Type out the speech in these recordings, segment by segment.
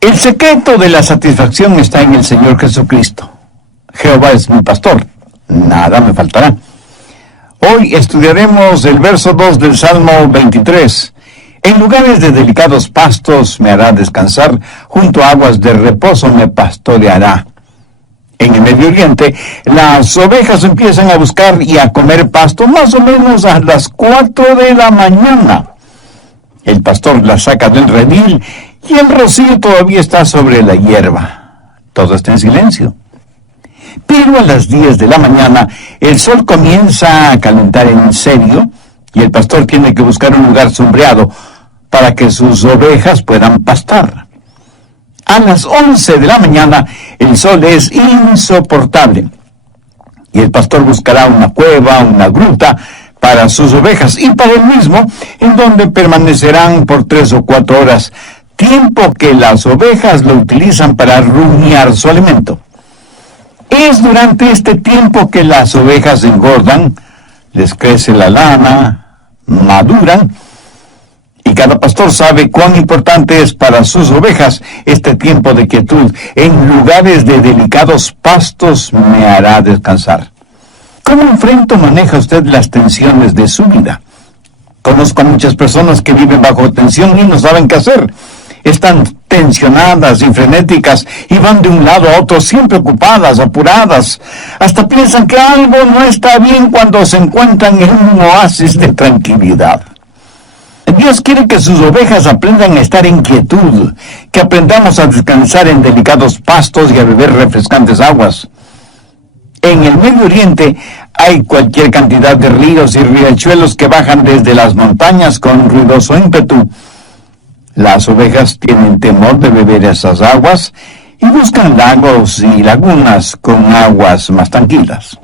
El secreto de la satisfacción está en el Señor Jesucristo. Jehová es mi pastor, nada me faltará. Hoy estudiaremos el verso 2 del Salmo 23. En lugares de delicados pastos me hará descansar, junto a aguas de reposo me pastoreará. En el Medio Oriente, las ovejas empiezan a buscar y a comer pasto más o menos a las 4 de la mañana. El pastor las saca del redil y el rocío todavía está sobre la hierba. Todo está en silencio. Pero a las 10 de la mañana, el sol comienza a calentar en serio y el pastor tiene que buscar un lugar sombreado para que sus ovejas puedan pastar. A las 11 de la mañana, el sol es insoportable y el pastor buscará una cueva, una gruta para sus ovejas y para él mismo, en donde permanecerán por 3 o 4 horas, tiempo que las ovejas lo utilizan para rumiar su alimento. Es durante este tiempo que las ovejas engordan, les crece la lana, maduran, y cada pastor sabe cuán importante es para sus ovejas este tiempo de quietud. En lugares de delicados pastos me hará descansar. ¿Cómo enfrenta o maneja usted las tensiones de su vida? Conozco a muchas personas que viven bajo tensión y no saben qué hacer. Están tensionadas y frenéticas y van de un lado a otro siempre ocupadas, apuradas. Hasta piensan que algo no está bien cuando se encuentran en un oasis de tranquilidad. Dios quiere que sus ovejas aprendan a estar en quietud, que aprendamos a descansar en delicados pastos y a beber refrescantes aguas. En el Medio Oriente hay cualquier cantidad de ríos y riachuelos que bajan desde las montañas con ruidoso ímpetu. Las ovejas tienen temor de beber esas aguas y buscan lagos y lagunas con aguas más tranquilas.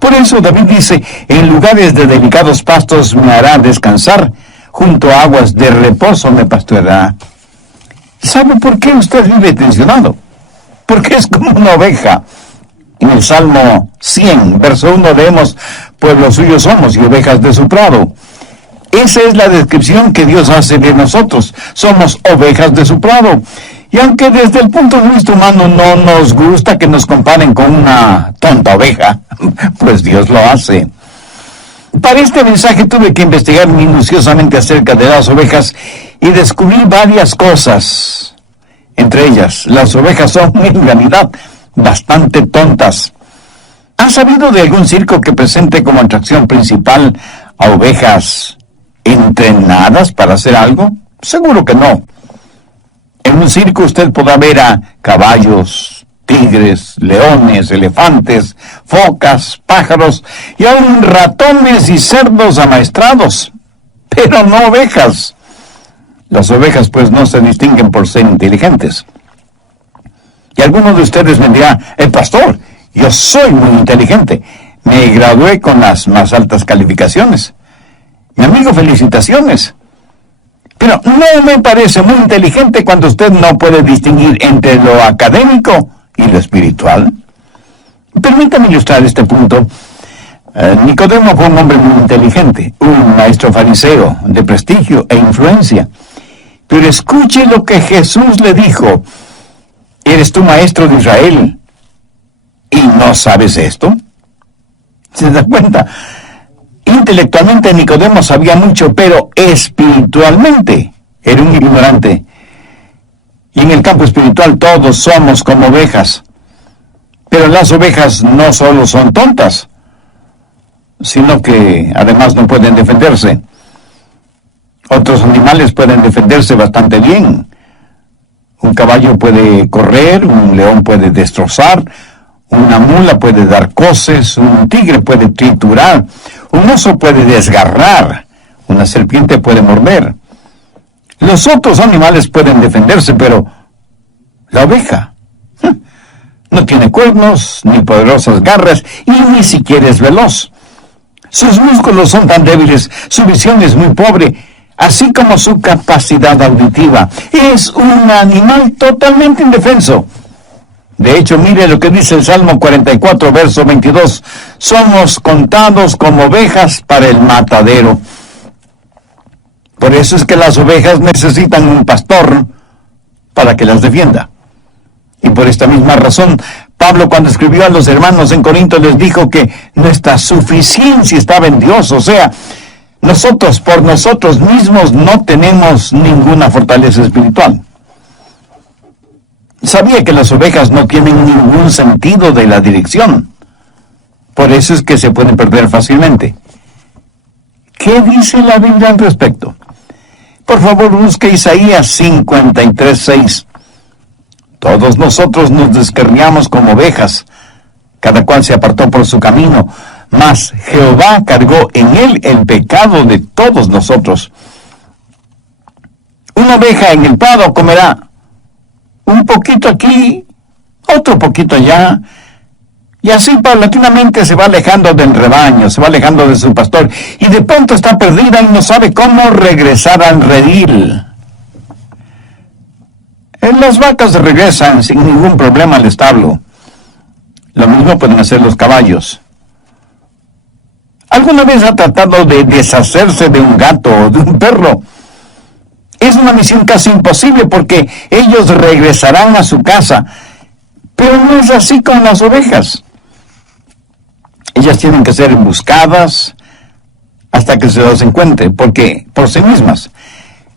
Por eso David dice, en lugares de delicados pastos me hará descansar, junto a aguas de reposo me pastoreará. ¿Sabe por qué usted vive tensionado? Porque es como una oveja. En el Salmo 100, verso 1 leemos, pueblo suyo somos y ovejas de su prado. Esa es la descripción que Dios hace de nosotros. Somos ovejas de su prado. Y aunque desde el punto de vista humano no nos gusta que nos comparen con una tonta oveja, pues Dios lo hace. Para este mensaje tuve que investigar minuciosamente acerca de las ovejas y descubrí varias cosas. Entre ellas, las ovejas son en realidad bastante tontas. ¿Has sabido de algún circo que presente como atracción principal a ovejas entrenadas para hacer algo? Seguro que no. En un circo usted podrá ver a caballos, tigres, leones, elefantes, focas, pájaros y aún ratones y cerdos amaestrados, pero no ovejas. Las ovejas pues no se distinguen por ser inteligentes. Y alguno de ustedes me dirá, pastor, yo soy muy inteligente, me gradué con las más altas calificaciones. Mi amigo, felicitaciones. Pero no me parece muy inteligente cuando usted no puede distinguir entre lo académico y lo espiritual. Permítame ilustrar este punto. Nicodemo fue un hombre muy inteligente, un maestro fariseo de prestigio e influencia. Pero escuche lo que Jesús le dijo. ¿Eres tú maestro de Israel y no sabes esto? ¿Se da cuenta? Intelectualmente Nicodemo sabía mucho, pero espiritualmente era un ignorante. Y en el campo espiritual todos somos como ovejas. Pero las ovejas no solo son tontas, sino que además no pueden defenderse. Otros animales pueden defenderse bastante bien. Un caballo puede correr, un león puede destrozar, una mula puede dar coces, un tigre puede triturar, un oso puede desgarrar, una serpiente puede morder. Los otros animales pueden defenderse, pero la oveja no tiene cuernos, ni poderosas garras, y ni siquiera es veloz. Sus músculos son tan débiles, su visión es muy pobre, así como su capacidad auditiva. Es un animal totalmente indefenso. De hecho, mire lo que dice el Salmo 44, verso 22. Somos contados como ovejas para el matadero. Por eso es que las ovejas necesitan un pastor para que las defienda. Y por esta misma razón, Pablo, cuando escribió a los hermanos en Corinto, les dijo que nuestra suficiencia estaba en Dios. O sea, nosotros por nosotros mismos no tenemos ninguna fortaleza espiritual. Sabía que las ovejas no tienen ningún sentido de la dirección. Por eso es que se pueden perder fácilmente. ¿Qué dice la Biblia al respecto? Por favor, busque Isaías 53:6. Todos nosotros nos descarriamos como ovejas, cada cual se apartó por su camino, mas Jehová cargó en él el pecado de todos nosotros. Una oveja en el prado comerá un poquito aquí, otro poquito allá, y así paulatinamente se va alejando del rebaño, se va alejando de su pastor, y de pronto está perdida y no sabe cómo regresar al redil. Las vacas regresan sin ningún problema al establo. Lo mismo pueden hacer los caballos. ¿Alguna vez ha tratado de deshacerse de un gato o de un perro? Es una misión casi imposible porque ellos regresarán a su casa. Pero no es así con las ovejas. Ellas tienen que ser buscadas hasta que se las encuentre, porque por sí mismas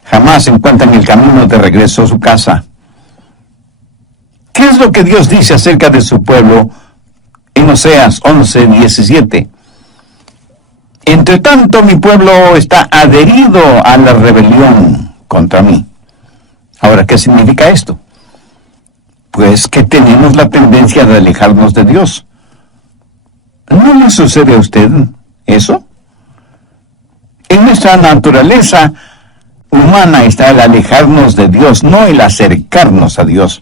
jamás encuentran el camino de regreso a su casa. ¿Qué es lo que Dios dice acerca de su pueblo en Oseas 11:17? Entre tanto, mi pueblo está adherido a la rebelión contra mí. Ahora, ¿qué significa esto? Pues que tenemos la tendencia de alejarnos de Dios. ¿No le sucede a usted eso? En nuestra naturaleza humana está el alejarnos de Dios, no el acercarnos a Dios.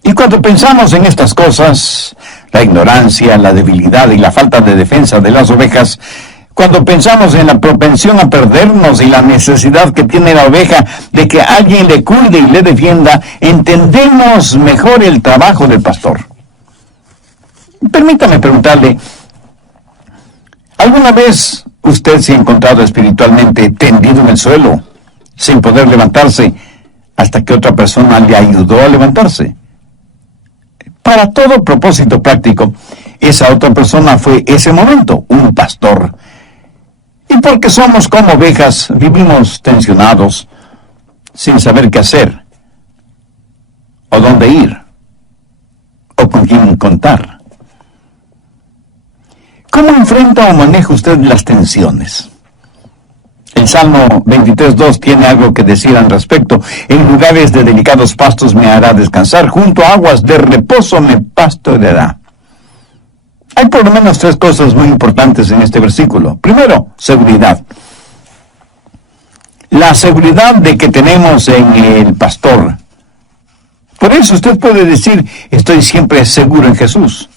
Y cuando pensamos en estas cosas, la ignorancia, la debilidad y la falta de defensa de las ovejas, cuando pensamos en la propensión a perdernos y la necesidad que tiene la oveja de que alguien le cuide y le defienda, entendemos mejor el trabajo del pastor. Permítame preguntarle, ¿alguna vez usted se ha encontrado espiritualmente tendido en el suelo, sin poder levantarse, hasta que otra persona le ayudó a levantarse? Para todo propósito práctico, esa otra persona fue ese momento, un pastor. Y porque somos como ovejas, vivimos tensionados, sin saber qué hacer, o dónde ir, o con quién contar. ¿Cómo enfrenta o maneja usted las tensiones? El Salmo 23:2 tiene algo que decir al respecto. En lugares de delicados pastos me hará descansar, junto a aguas de reposo me pastoreará. Hay por lo menos 3 cosas muy importantes en este versículo. Primero, seguridad. La seguridad de que tenemos en el pastor. Por eso usted puede decir, estoy siempre seguro en Jesús.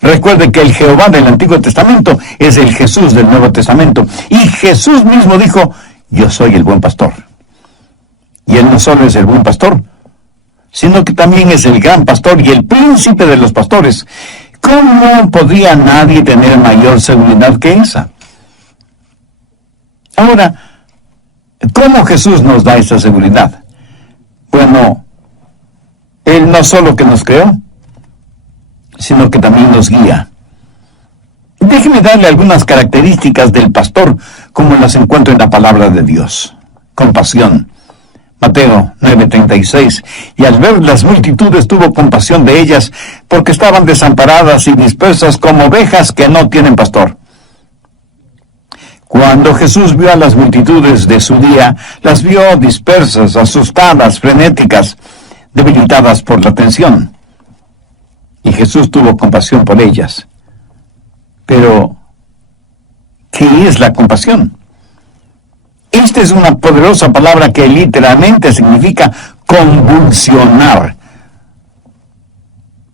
Recuerde que el Jehová del Antiguo Testamento es el Jesús del Nuevo Testamento. Y Jesús mismo dijo, yo soy el buen pastor. Y Él no solo es el buen pastor, sino que también es el gran pastor y el príncipe de los pastores. ¿Cómo podría nadie tener mayor seguridad que esa? Ahora, ¿cómo Jesús nos da esa seguridad? Bueno, Él no solo que nos creó, sino que también nos guía. Déjeme darle algunas características del pastor, como las encuentro en la palabra de Dios. Compasión. Mateo 9:36. Y al ver las multitudes tuvo compasión de ellas, porque estaban desamparadas y dispersas como ovejas que no tienen pastor. Cuando Jesús vio a las multitudes de su día, las vio dispersas, asustadas, frenéticas, debilitadas por la tensión. Y Jesús tuvo compasión por ellas. Pero, ¿qué es la compasión? Esta es una poderosa palabra que literalmente significa convulsionar.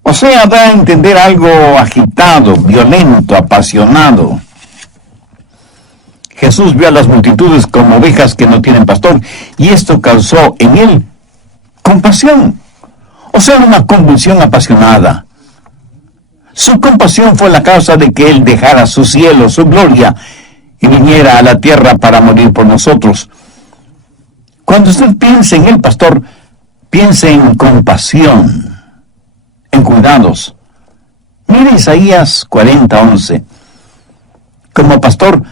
O sea, da a entender algo agitado, violento, apasionado. Jesús vio a las multitudes como ovejas que no tienen pastor, y esto causó en él compasión. O sea, una convulsión apasionada. Su compasión fue la causa de que Él dejara su cielo, su gloria, y viniera a la tierra para morir por nosotros. Cuando usted piense en el pastor, piense en compasión, en cuidados. Mire Isaías 40:11. Como pastor,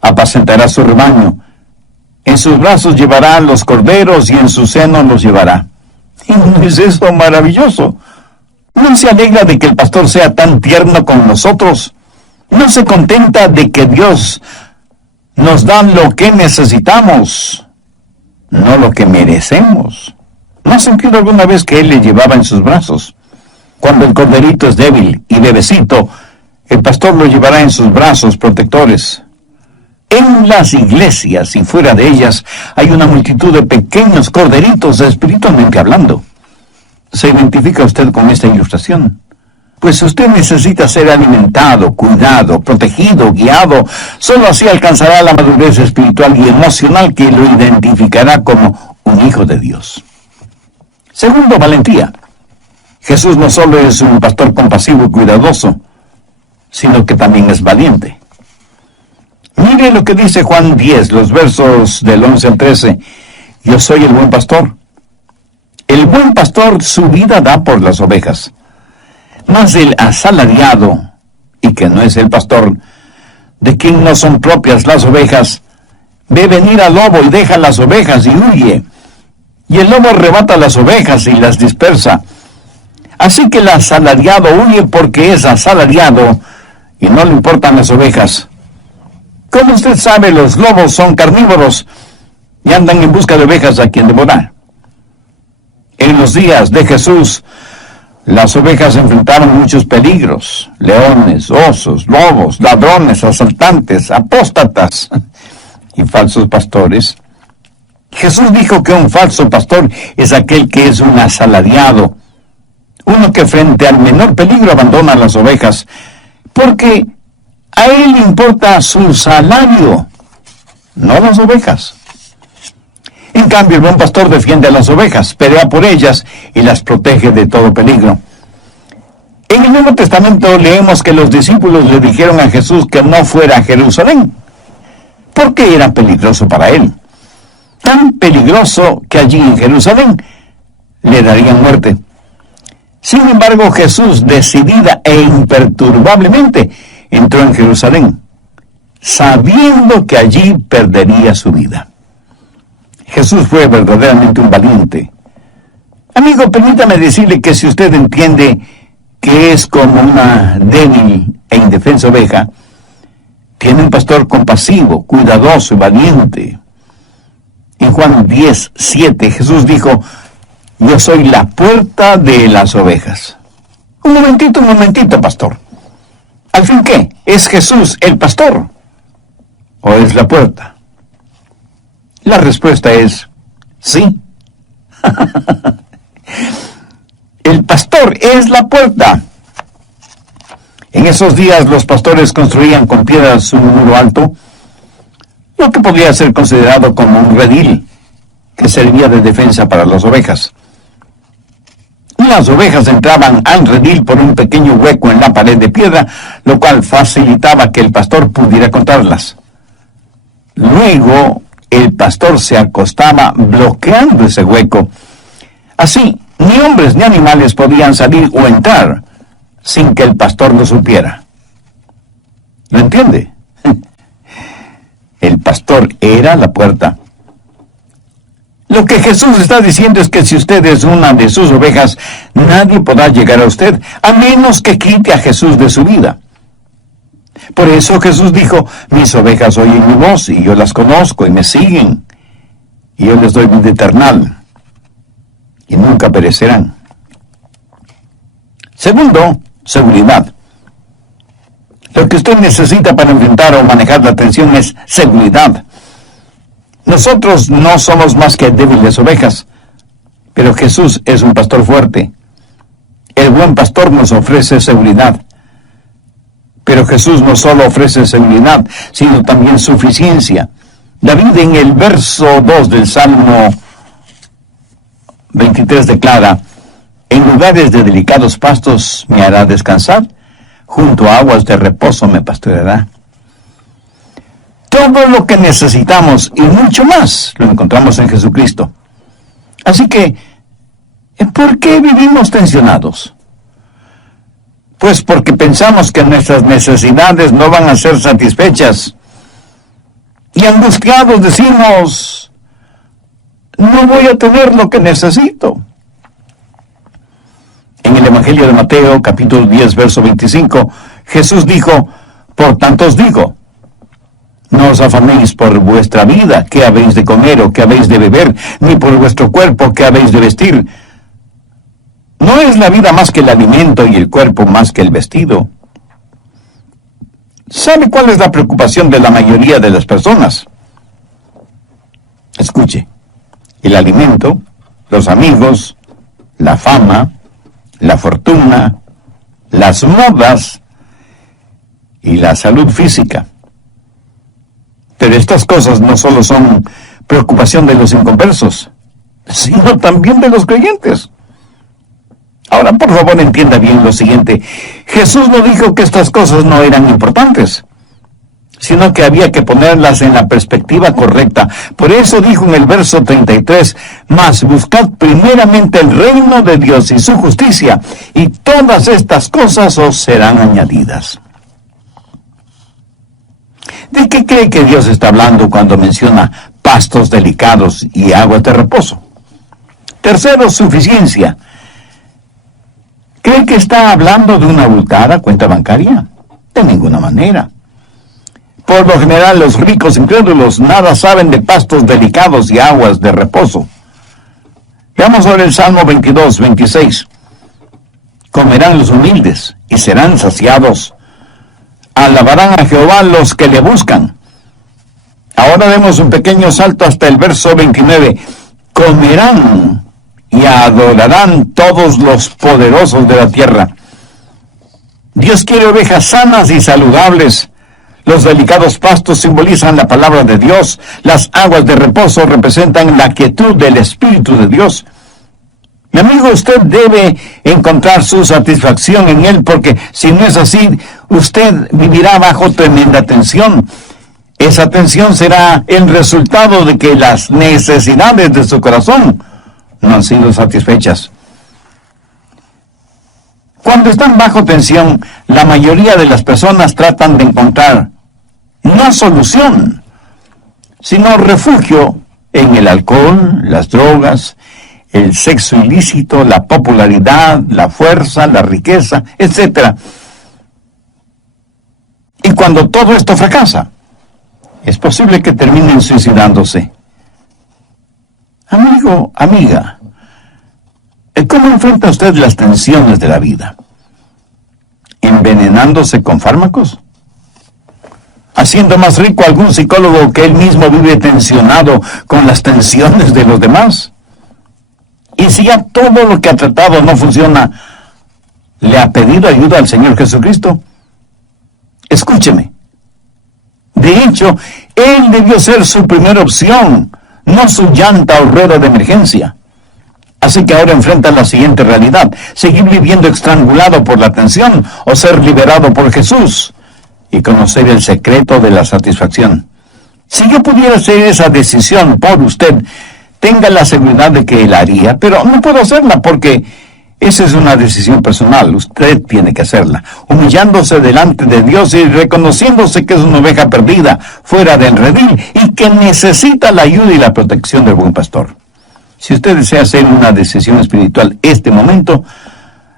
apacentará su rebaño. En sus brazos llevará los corderos y en su seno los llevará. ¿Y no es eso maravilloso? ¿No se alegra de que el pastor sea tan tierno con nosotros? ¿No se contenta de que Dios nos da lo que necesitamos, no lo que merecemos? ¿No ha sentido alguna vez que Él le llevaba en sus brazos? Cuando el corderito es débil y bebecito, el pastor lo llevará en sus brazos protectores. En las iglesias y fuera de ellas hay una multitud de pequeños corderitos espiritualmente hablando. ¿Se identifica usted con esta ilustración? Pues usted necesita ser alimentado, cuidado, protegido, guiado. Solo así alcanzará la madurez espiritual y emocional que lo identificará como un hijo de Dios. Segundo, valentía. Jesús no solo es un pastor compasivo y cuidadoso, sino que también es valiente. Mire lo que dice Juan 10, los versos del 11 al 13. Yo soy el buen pastor. El buen pastor su vida da por las ovejas. Mas el asalariado, y que no es el pastor, de quien no son propias las ovejas, ve venir al lobo y deja las ovejas y huye. Y el lobo arrebata las ovejas y las dispersa. Así que el asalariado huye porque es asalariado y no le importan las ovejas. Como usted sabe, los lobos son carnívoros y andan en busca de ovejas a quien devorar. En los días de Jesús, las ovejas enfrentaron muchos peligros: leones, osos, lobos, ladrones, asaltantes, apóstatas y falsos pastores. Jesús dijo que un falso pastor es aquel que es un asalariado, uno que frente al menor peligro abandona las ovejas, porque a él le importa su salario, no las ovejas. En cambio, el buen pastor defiende a las ovejas, pelea por ellas y las protege de todo peligro. En el Nuevo Testamento leemos que los discípulos le dijeron a Jesús que no fuera a Jerusalén, porque era peligroso para él. Tan peligroso que allí en Jerusalén le darían muerte. Sin embargo, Jesús, decidida e imperturbablemente, entró en Jerusalén, sabiendo que allí perdería su vida. Jesús fue verdaderamente un valiente. Amigo, permítame decirle que si usted entiende que es como una débil e indefensa oveja, tiene un pastor compasivo, cuidadoso y valiente. En Juan 10:7, Jesús dijo: yo soy la puerta de las ovejas. Un momentito, pastor. ¿Al fin qué? ¿Es Jesús el pastor? ¿O es la puerta? La respuesta es sí. El pastor es la puerta. En esos días los pastores construían con piedras un muro alto, lo que podría ser considerado como un redil, que servía de defensa para las ovejas. Las ovejas entraban al redil por un pequeño hueco en la pared de piedra, lo cual facilitaba que el pastor pudiera contarlas. Luego, el pastor se acostaba bloqueando ese hueco. Así, ni hombres ni animales podían salir o entrar sin que el pastor lo supiera. ¿Lo entiende? El pastor era la puerta. Lo que Jesús está diciendo es que si usted es una de sus ovejas, nadie podrá llegar a usted, a menos que quite a Jesús de su vida. Por eso Jesús dijo: mis ovejas oyen mi voz, y yo las conozco, y me siguen, y yo les doy vida eterna, y nunca perecerán. Segundo, seguridad. Lo que usted necesita para enfrentar o manejar la tensión es seguridad. Nosotros no somos más que débiles ovejas, pero Jesús es un pastor fuerte. El buen pastor nos ofrece seguridad. Pero Jesús no solo ofrece seguridad, sino también suficiencia. David, en el verso 2 del Salmo 23, declara: en lugares de delicados pastos me hará descansar, junto a aguas de reposo me pastoreará. Todo lo que necesitamos y mucho más lo encontramos en Jesucristo. Así que ¿Por qué vivimos tensionados? Pues porque pensamos que nuestras necesidades no van a ser satisfechas. Y angustiados decimos, no voy a tener lo que necesito. En el Evangelio de Mateo, capítulo 10, verso 25, Jesús dijo, por tanto os digo, no os afanéis por vuestra vida, qué habéis de comer o qué habéis de beber, ni por vuestro cuerpo, qué habéis de vestir. ¿No es la vida más que el alimento y el cuerpo más que el vestido? ¿Sabe cuál es la preocupación de la mayoría de las personas? Escuche, el alimento, los amigos, la fama, la fortuna, las modas y la salud física. Pero estas cosas no solo son preocupación de los inconversos, sino también de los creyentes. Ahora, por favor, entienda bien lo siguiente. Jesús no dijo que estas cosas no eran importantes, sino que había que ponerlas en la perspectiva correcta. Por eso dijo en el verso 33, mas buscad primeramente el reino de Dios y su justicia, y todas estas cosas os serán añadidas. ¿De qué cree que Dios está hablando cuando menciona pastos delicados y aguas de reposo? Tercero, suficiencia. ¿Cree que está hablando de una abultada cuenta bancaria? De ninguna manera. Por lo general, los ricos incrédulos nada saben de pastos delicados y aguas de reposo. Veamos ahora el Salmo 22, 26. Comerán los humildes y serán saciados. Alabarán a Jehová los que le buscan. Ahora demos un pequeño salto hasta el verso 29. Comerán y adorarán todos los poderosos de la tierra. Dios quiere ovejas sanas y saludables. Los delicados pastos simbolizan la palabra de Dios. Las aguas de reposo representan la quietud del Espíritu de Dios. Mi amigo, usted debe encontrar su satisfacción en Él, porque si no es así, usted vivirá bajo tremenda tensión. Esa tensión será el resultado de que las necesidades de su corazón no han sido satisfechas. Cuando están bajo tensión, la mayoría de las personas tratan de encontrar no solución, sino refugio en el alcohol, las drogas, el sexo ilícito, la popularidad, la fuerza, la riqueza, etc. Y cuando todo esto fracasa, es posible que terminen suicidándose. Amigo, amiga, ¿cómo enfrenta usted las tensiones de la vida? ¿Envenenándose con fármacos? ¿Haciendo más rico a algún psicólogo que él mismo vive tensionado con las tensiones de los demás? Y si ya todo lo que ha tratado no funciona, ¿le ha pedido ayuda al Señor Jesucristo? Escúcheme. De hecho, Él debió ser su primera opción, no su llanta o rueda de emergencia. Así que ahora enfrenta la siguiente realidad: seguir viviendo estrangulado por la tensión o ser liberado por Jesús y conocer el secreto de la satisfacción. Si yo pudiera hacer esa decisión por usted, tenga la seguridad de que Él haría, pero no puedo hacerla porque esa es una decisión personal. Usted tiene que hacerla, humillándose delante de Dios y reconociéndose que es una oveja perdida, fuera del redil, y que necesita la ayuda y la protección del buen pastor. Si usted desea hacer una decisión espiritual este momento,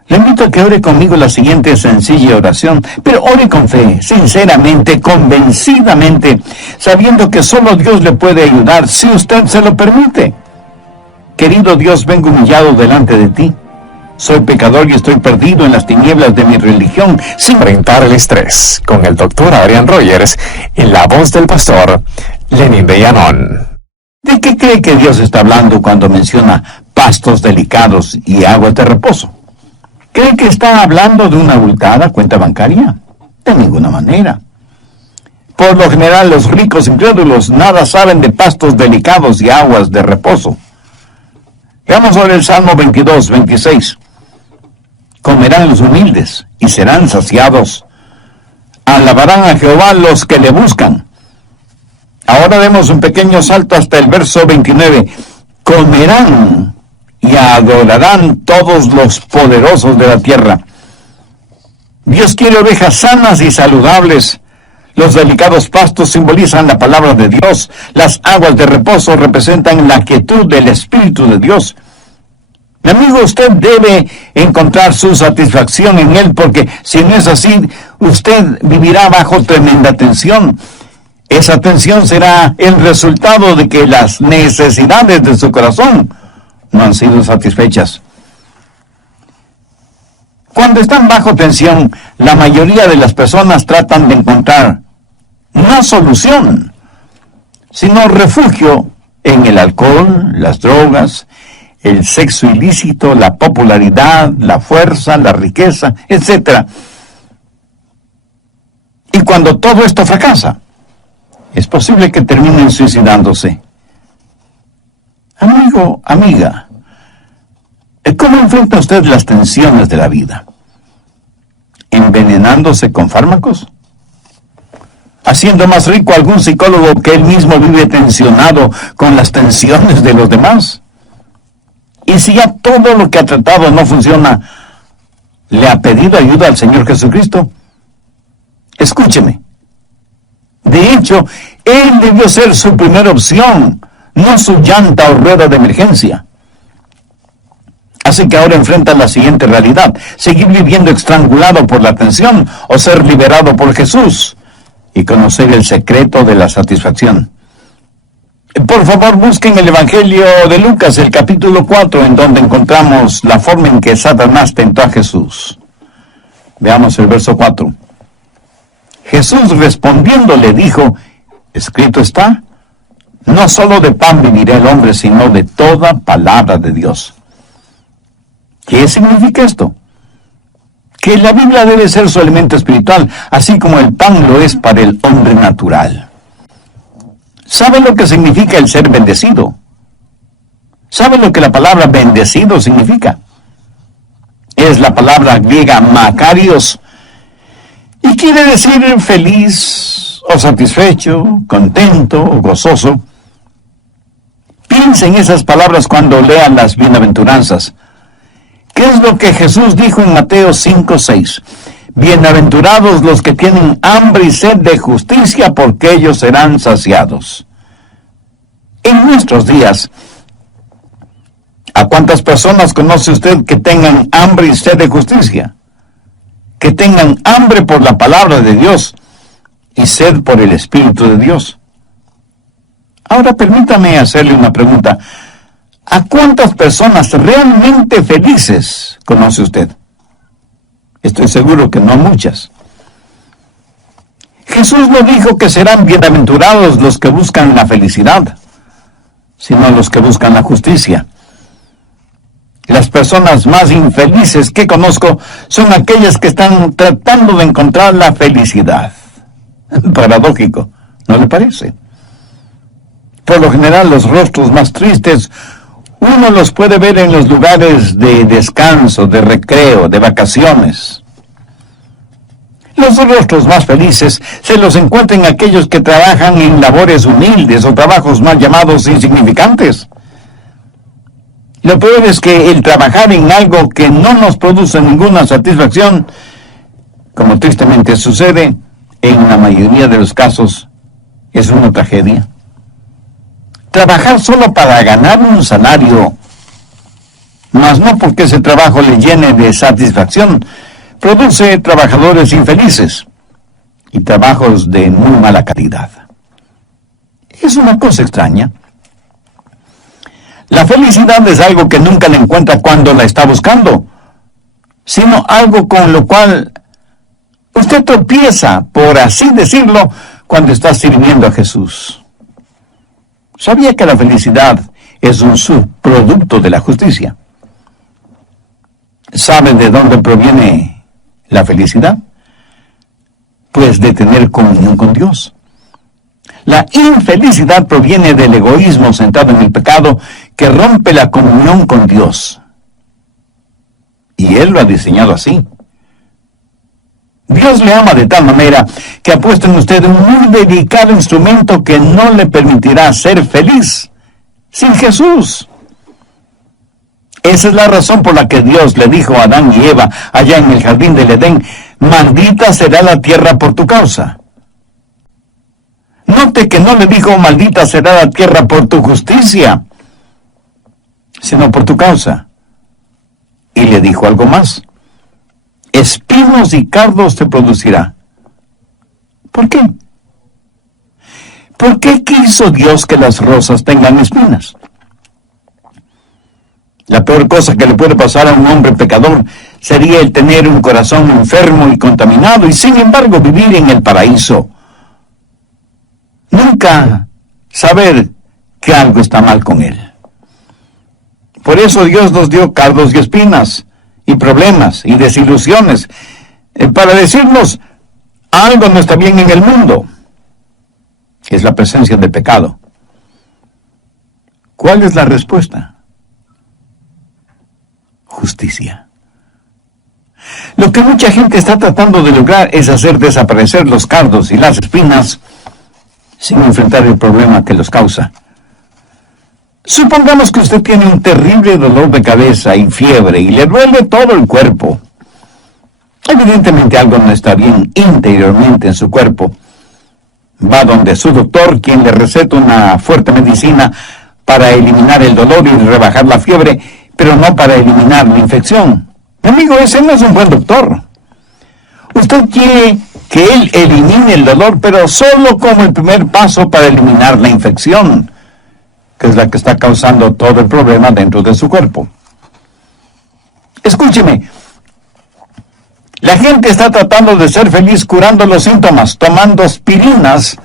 le invito a que ore conmigo la siguiente sencilla oración, pero ore con fe, sinceramente, convencidamente, sabiendo que solo Dios le puede ayudar si usted se lo permite. Querido Dios, vengo humillado delante de ti. Soy pecador y estoy perdido en las tinieblas de mi religión. Sin enfrentar el estrés, con el Dr. Adrian Rogers, en la voz del pastor Lenin de Llanón. ¿De qué cree que Dios está hablando cuando menciona pastos delicados y aguas de reposo? ¿Cree que está hablando de una abultada cuenta bancaria? De ninguna manera. Por lo general, los ricos incrédulos nada saben de pastos delicados y aguas de reposo. Veamos ahora el Salmo 22, 26. Comerán los humildes y serán saciados. Alabarán a Jehová los que le buscan. Ahora demos un pequeño salto hasta el verso 29. Comerán y y adorarán todos los poderosos de la tierra. Dios quiere ovejas sanas y saludables. Los delicados pastos simbolizan la palabra de Dios. Las aguas de reposo representan la quietud del Espíritu de Dios. Mi amigo, usted debe encontrar su satisfacción en Él, porque si no es así, usted vivirá bajo tremenda tensión. Esa tensión será el resultado de que las necesidades de su corazón no han sido satisfechas. Cuando están bajo tensión, la mayoría de las personas tratan de encontrar no solución, sino refugio en el alcohol, las drogas, el sexo ilícito, la popularidad, la fuerza, la riqueza, etc. Y cuando todo esto fracasa, es posible que terminen suicidándose. Amigo, amiga, ¿cómo enfrenta usted las tensiones de la vida? ¿Envenenándose con fármacos? ¿Haciendo más rico a algún psicólogo que él mismo vive tensionado con las tensiones de los demás? Y si ya todo lo que ha tratado no funciona, ¿le ha pedido ayuda al Señor Jesucristo? Escúcheme. De hecho, Él debió ser su primera opción, no su llanta o rueda de emergencia. Así que ahora enfrenta la siguiente realidad: seguir viviendo estrangulado por la tensión o ser liberado por Jesús y conocer el secreto de la satisfacción. Por favor, busquen el Evangelio de Lucas, el capítulo 4, en donde encontramos la forma en que Satanás tentó a Jesús. Veamos el verso 4. Jesús respondiendo le dijo: escrito está, no solo de pan vivirá el hombre, sino de toda palabra de Dios. ¿Qué significa esto? Que la Biblia debe ser su alimento espiritual, así como el pan lo es para el hombre natural. ¿Sabe lo que significa el ser bendecido? ¿Sabe lo que la palabra bendecido significa? Es la palabra griega makarios, y quiere decir feliz, o satisfecho, contento, o gozoso. Piense en esas palabras cuando lean las bienaventuranzas. ¿Qué es lo que Jesús dijo en Mateo 5:6? Bienaventurados los que tienen hambre y sed de justicia, porque ellos serán saciados. En nuestros días, ¿a cuántas personas conoce usted que tengan hambre y sed de justicia? Que tengan hambre por la palabra de Dios y sed por el Espíritu de Dios. Ahora permítame hacerle una pregunta. ¿A cuántas personas realmente felices conoce usted? Estoy seguro que no muchas. Jesús no dijo que serán bienaventurados los que buscan la felicidad, sino los que buscan la justicia. Las personas más infelices que conozco son aquellas que están tratando de encontrar la felicidad. Paradójico, ¿no le parece? Por lo general, los rostros más tristes uno los puede ver en los lugares de descanso, de recreo, de vacaciones. Los rostros más felices se los encuentran aquellos que trabajan en labores humildes o trabajos mal llamados insignificantes. Lo peor es que el trabajar en algo que no nos produce ninguna satisfacción, como tristemente sucede en la mayoría de los casos, es una tragedia. Trabajar solo para ganar un salario, mas no porque ese trabajo le llene de satisfacción, produce trabajadores infelices y trabajos de muy mala calidad. Es una cosa extraña. La felicidad es algo que nunca la encuentra cuando la está buscando, sino algo con lo cual usted tropieza, por así decirlo, cuando está sirviendo a Jesús. ¿Sabía que la felicidad es un subproducto de la justicia? ¿Sabe de dónde proviene la felicidad? Pues de tener comunión con Dios. La infelicidad proviene del egoísmo centrado en el pecado que rompe la comunión con Dios. Y Él lo ha diseñado así. Dios le ama de tal manera que ha puesto en usted un muy delicado instrumento que no le permitirá ser feliz sin Jesús. Esa es la razón por la que Dios le dijo a Adán y Eva allá en el jardín del Edén: maldita será la tierra por tu causa. Note que no le dijo maldita será la tierra por tu justicia, sino por tu causa. Y le dijo algo más: espinos y cardos te producirá. ¿Por qué? ¿Por qué quiso Dios que las rosas tengan espinas? La peor cosa que le puede pasar a un hombre pecador sería el tener un corazón enfermo y contaminado y sin embargo vivir en el paraíso. Nunca saber que algo está mal con él. Por eso Dios nos dio cardos y espinas, y problemas, y desilusiones, para decirnos algo no está bien en el mundo. Es la presencia del pecado. ¿Cuál es la respuesta? Justicia. Lo que mucha gente está tratando de lograr es hacer desaparecer los cardos y las espinas sin enfrentar el problema que los causa. Supongamos que usted tiene un terrible dolor de cabeza y fiebre y le duele todo el cuerpo. Evidentemente algo no está bien interiormente en su cuerpo. Va donde su doctor, quien le receta una fuerte medicina para eliminar el dolor y rebajar la fiebre, pero no para eliminar la infección. Mi amigo, ese no es un buen doctor. Usted quiere que él elimine el dolor, pero solo como el primer paso para eliminar la infección, que es la que está causando todo el problema dentro de su cuerpo. Escúcheme, la gente está tratando de ser feliz curando los síntomas, tomando aspirinas,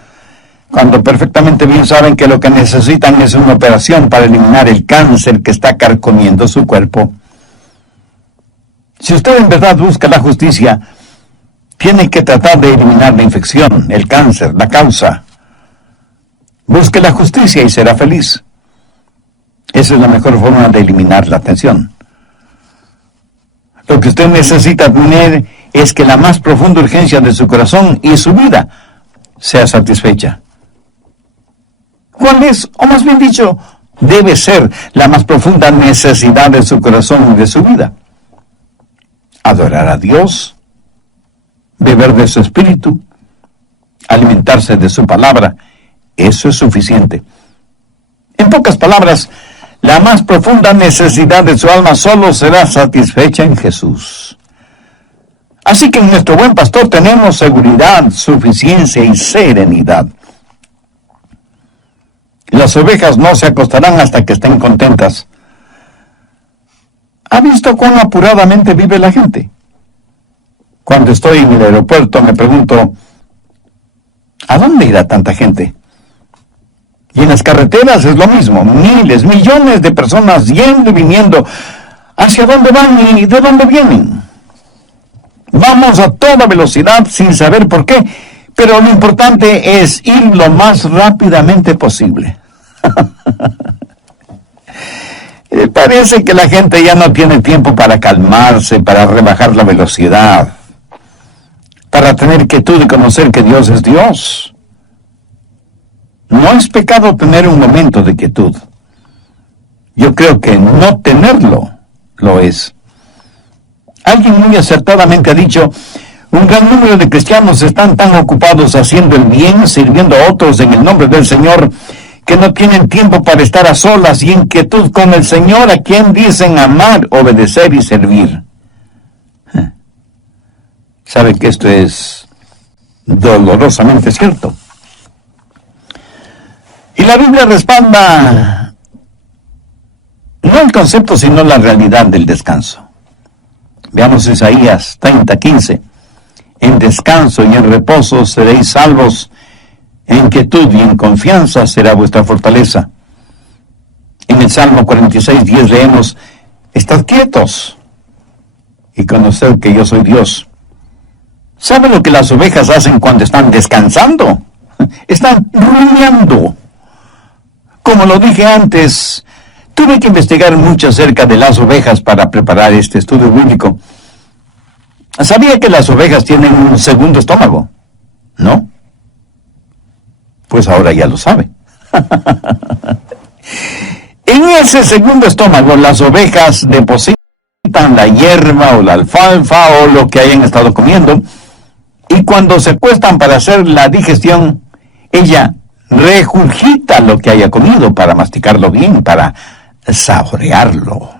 cuando perfectamente bien saben que lo que necesitan es una operación para eliminar el cáncer que está carcomiendo su cuerpo. Si usted en verdad busca la justicia, tiene que tratar de eliminar la infección, el cáncer, la causa. Busque la justicia y será feliz. Esa es la mejor forma de eliminar la tensión. Lo que usted necesita tener es que la más profunda urgencia de su corazón y su vida sea satisfecha. ¿Cuál es, o más bien dicho, debe ser la más profunda necesidad de su corazón y de su vida? Adorar a Dios, beber de su espíritu, alimentarse de su palabra. Eso es suficiente. En pocas palabras, la más profunda necesidad de su alma solo será satisfecha en Jesús. Así que en nuestro buen pastor tenemos seguridad, suficiencia y serenidad. Las ovejas no se acostarán hasta que estén contentas. ¿Ha visto cuán apuradamente vive la gente? Cuando estoy en el aeropuerto me pregunto, ¿a dónde irá tanta gente? Y en las carreteras es lo mismo, miles, millones de personas yendo y viniendo. ¿Hacia dónde van y de dónde vienen? Vamos a toda velocidad sin saber por qué, pero lo importante es ir lo más rápidamente posible. Parece que la gente ya no tiene tiempo para calmarse, para rebajar la velocidad, para tener quietud y conocer que Dios es Dios. No es pecado tener un momento de quietud. Yo creo que no tenerlo lo es. Alguien muy acertadamente ha dicho, un gran número de cristianos están tan ocupados haciendo el bien, sirviendo a otros en el nombre del Señor, que no tienen tiempo para estar a solas y en quietud con el Señor, a quien dicen amar, obedecer y servir. ¿Sabe que esto es dolorosamente cierto? Y la Biblia respalda no el concepto, sino la realidad del descanso. Veamos Isaías 30:15. En descanso y en reposo seréis salvos, en quietud y en confianza será vuestra fortaleza. En el Salmo 46:10 leemos, estad quietos y conoced que yo soy Dios. ¿Sabe lo que las ovejas hacen cuando están descansando? Están rumiando. Como lo dije antes, tuve que investigar mucho acerca de las ovejas para preparar este estudio bíblico. ¿Sabía que las ovejas tienen un segundo estómago? ¿No? Pues ahora ya lo sabe. En ese segundo estómago, las ovejas depositan la hierba o la alfalfa o lo que hayan estado comiendo, y cuando se acuestan para hacer la digestión, ella regurgita lo que haya comido para masticarlo bien, para saborearlo.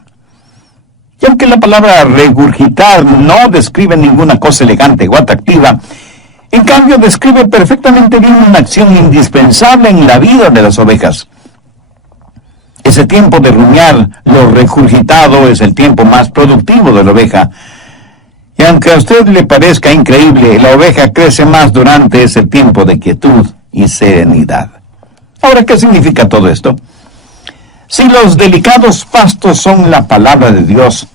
Y aunque la palabra regurgitar no describe ninguna cosa elegante o atractiva, en cambio describe perfectamente bien una acción indispensable en la vida de las ovejas. Ese tiempo de rumiar lo regurgitado es el tiempo más productivo de la oveja. Y aunque a usted le parezca increíble, la oveja crece más durante ese tiempo de quietud y serenidad. Ahora, ¿qué significa todo esto? Si los delicados pastos son la palabra de Dios,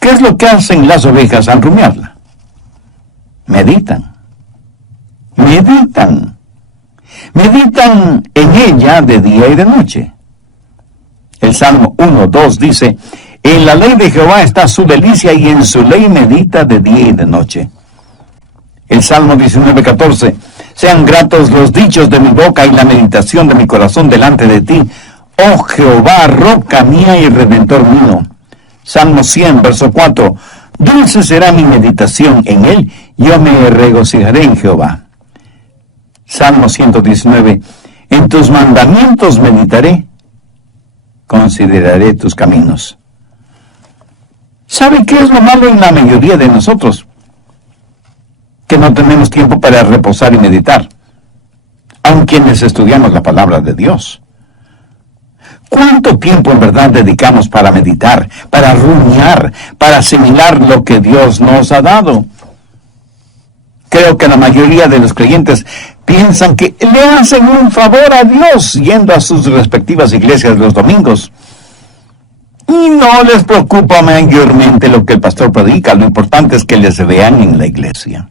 ¿qué es lo que hacen las ovejas al rumiarla? Meditan. Meditan. Meditan en ella de día y de noche. El Salmo 1:2 dice: en la ley de Jehová está su delicia, y en su ley medita de día y de noche. El Salmo 19:14: sean gratos los dichos de mi boca y la meditación de mi corazón delante de ti, oh Jehová, roca mía y redentor mío. Salmo 100, verso 4: dulce será mi meditación en él, yo me regocijaré en Jehová. Salmo 119: en tus mandamientos meditaré, consideraré tus caminos. ¿Sabe qué es lo malo en la mayoría de nosotros? Que no tenemos tiempo para reposar y meditar, aun quienes estudiamos la palabra de Dios. ¿Cuánto tiempo en verdad dedicamos para meditar, para rumiar, para asimilar lo que Dios nos ha dado? Creo que la mayoría de los creyentes piensan que le hacen un favor a Dios yendo a sus respectivas iglesias los domingos. Y no les preocupa mayormente lo que el pastor predica, lo importante es que les vean en la iglesia.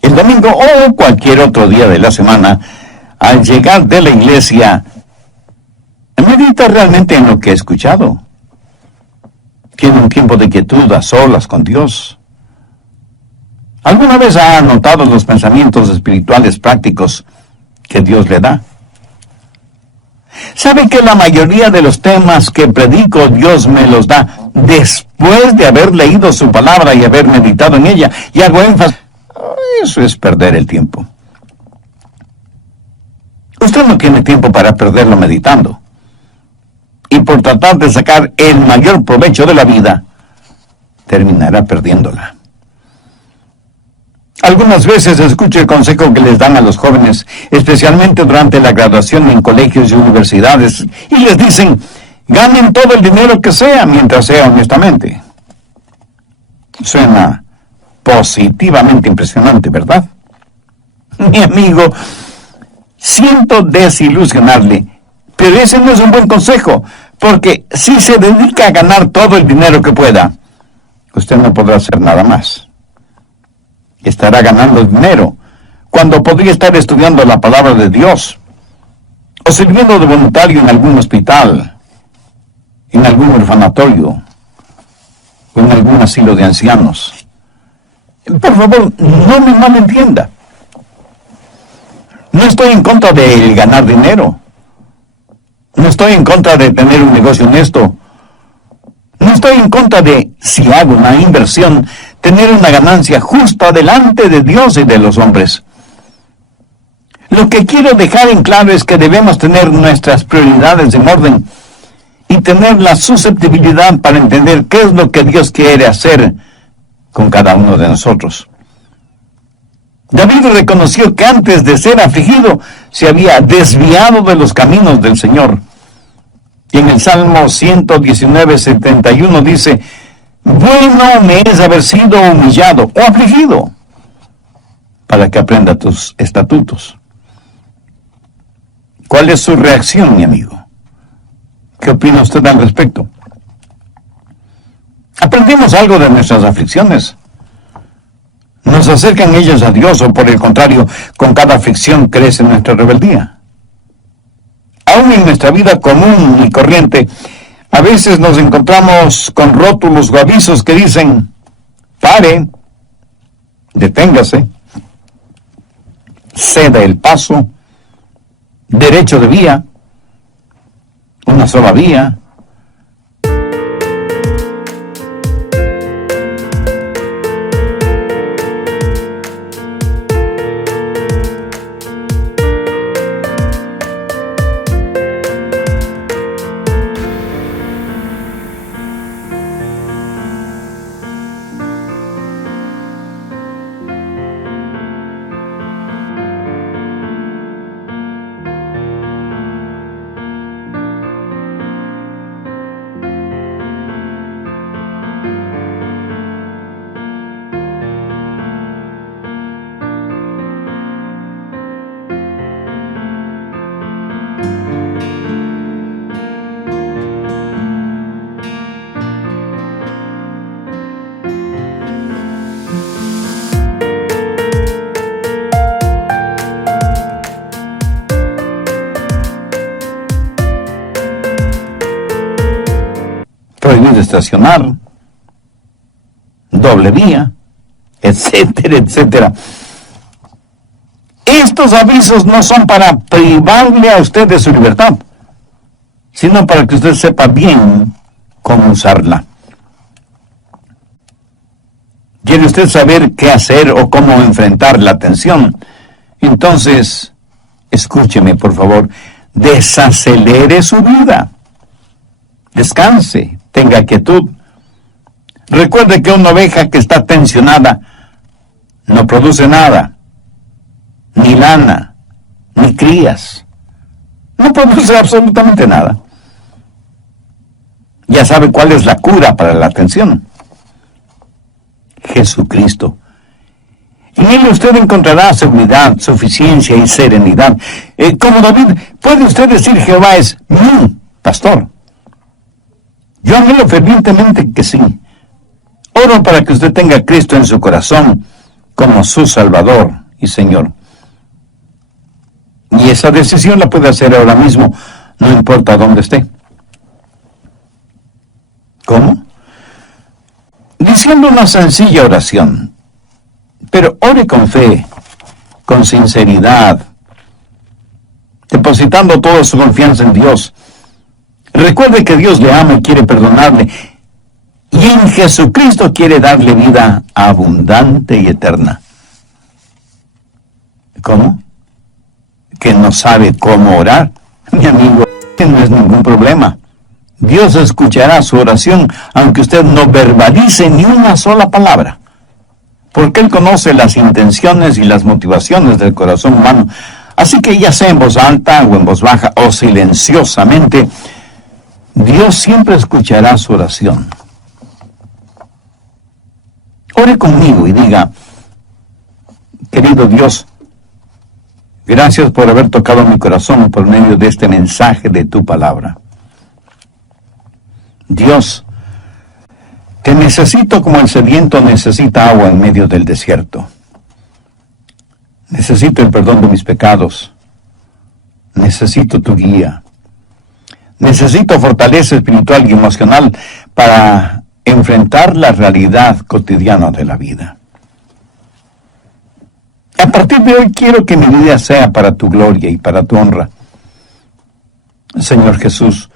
El domingo o cualquier otro día de la semana, al llegar de la iglesia, medita realmente en lo que he escuchado. Tiene un tiempo de quietud a solas con Dios. ¿Alguna vez ha anotado los pensamientos espirituales prácticos que Dios le da? ¿Sabe que la mayoría de los temas que predico Dios me los da después de haber leído su palabra y haber meditado en ella? Y hago énfasis. Eso es perder el tiempo. Usted no tiene tiempo para perderlo meditando. Y por tratar de sacar el mayor provecho de la vida, terminará perdiéndola. Algunas veces escucho el consejo que les dan a los jóvenes, especialmente durante la graduación en colegios y universidades, y les dicen: ganen todo el dinero que sea, mientras sea honestamente. Suena positivamente impresionante, ¿verdad? Mi amigo, siento desilusionarle, pero ese no es un buen consejo, porque si se dedica a ganar todo el dinero que pueda, usted no podrá hacer nada más. Estará ganando dinero cuando podría estar estudiando la palabra de Dios, o sirviendo de voluntario en algún hospital, en algún orfanatorio, o en algún asilo de ancianos. Por favor, no me malentienda. No estoy en contra de ganar dinero. No estoy en contra de tener un negocio honesto. No estoy en contra de, si hago una inversión, tener una ganancia justa delante de Dios y de los hombres. Lo que quiero dejar en claro es que debemos tener nuestras prioridades en orden y tener la susceptibilidad para entender qué es lo que Dios quiere hacer con cada uno de nosotros. David reconoció que antes de ser afligido se había desviado de los caminos del Señor. Y en el Salmo 119:71 dice: bueno me es haber sido humillado o afligido, para que aprenda tus estatutos. ¿Cuál es su reacción, mi amigo? ¿Qué opina usted al respecto? ¿Aprendimos algo de nuestras aflicciones? ¿Nos acercan ellas a Dios, o por el contrario, con cada aflicción crece nuestra rebeldía? Aún en nuestra vida común y corriente, a veces nos encontramos con rótulos o avisos que dicen: pare, deténgase, ceda el paso, derecho de vía, una sola vía. Prohibido estacionar, doble vía, etcétera, etcétera. Estos avisos no son para privarle a usted de su libertad, sino para que usted sepa bien cómo usarla. ¿Quiere usted saber qué hacer o cómo enfrentar la tensión? Entonces, escúcheme, por favor, desacelere su vida. Descanse, tenga quietud. Recuerde que una oveja que está tensionada no produce nada, ni lana, ni crías. No produce absolutamente nada. Ya sabe cuál es la cura para la tensión. Jesucristo. En Él usted encontrará seguridad, suficiencia y serenidad. Como David, puede usted decir: Jehová es mi pastor. Yo anhelo fervientemente que sí. Oro para que usted tenga a Cristo en su corazón como su Salvador y Señor. Y esa decisión la puede hacer ahora mismo, no importa dónde esté. ¿Cómo? Diciendo una sencilla oración. Pero ore con fe, con sinceridad, depositando toda su confianza en Dios. Recuerde que Dios le ama y quiere perdonarle, y en Jesucristo quiere darle vida abundante y eterna. ¿Cómo? ¿Que no sabe cómo orar? Mi amigo, que no es ningún problema. Dios escuchará su oración, aunque usted no verbalice ni una sola palabra, porque Él conoce las intenciones y las motivaciones del corazón humano. Así que ya sea en voz alta o en voz baja o silenciosamente, Dios siempre escuchará su oración. Ore conmigo y diga: querido Dios, gracias por haber tocado mi corazón por medio de este mensaje de tu palabra. Dios, te necesito como el sediento necesita agua en medio del desierto. Necesito el perdón de mis pecados. Necesito tu guía. Necesito fortaleza espiritual y emocional para enfrentar la realidad cotidiana de la vida. A partir de hoy quiero que mi vida sea para tu gloria y para tu honra. Señor Jesús,